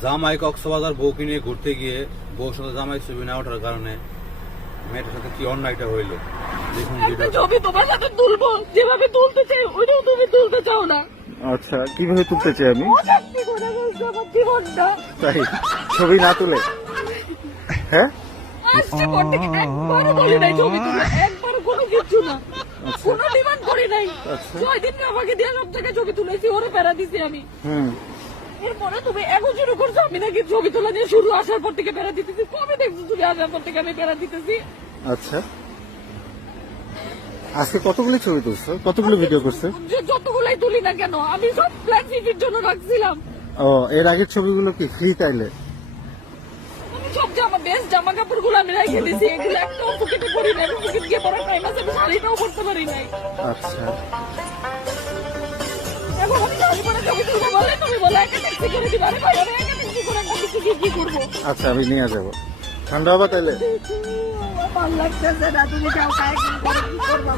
জামাই কক্সবাজার বউকে নিয়ে ঘুরতে গিয়ে বউর সাথে জামাই ছবি না ওঠার কারণে মেয়েটার সাথে কি অন্যায়টা হইলো দেখুন একটা ভিডিও। ছবি তোমার সাথে তুলবো, যেভাবে তুলতে চাই ওইটাও তুমি তুলতে চাও না। আচ্ছা, কিভাবে তুলতে চাই আমি? অশান্তি করে বলছো আমার জীবনটা। তাই ছবি না তুলে? হ্যাঁ, আসছে পর থেকে একবারও বলি নাই ছবি তুলে, একবারও কোনো কিছু না, কোনো ডিমান্ড করি নাই। আচ্ছা। 6 দিন আমাকে দিয়ে সব জায়গায় ছবি তুলেছি, ওরে প্যারা দিছি আমি। এরপরে তুমি এখন শুরু করছো আমি নাকি ছবি তোলা নিয়ে শুরু আসার পর থেকে প্যারা দিতেছি। কবে দেখছো তুমি আসার পর থেকে আমি প্যারা দিতেছি? আচ্ছা, আজকে কতগুলো ছবি তুলছো, কতগুলো ভিডিও করছো? যতগুলাই তুলি না কেন আমি সব প্ল্যান সিটির জন্য রাখছিলাম। ও, এর আগের ছবিগুলো কি ফ্রি তাইলে? আমি সব বেস্ট জামা কাপড় গুলো আমি রেখে দিছি, এগুলো একটাও পকেটে করি নাই। আমি পকেট গিয়ে পরার টাইম আছে, আমি শাড়িটাও করতে পারি নাই। আচ্ছা, এখন আমি শাড়ি পরে ছবি তুলবো বলে তুমি বলে একটা ট্যাক্সি করে দিবা। আরে ভাই আমি একটা ট্যাক্সি করে একটা কিছু কি করবো? আচ্ছা, আমি নিয়ে যাবো। ঠান্ডা হবা তাইলে? ভালো লাগতেছে না, তুমি যাও কাজ করবা।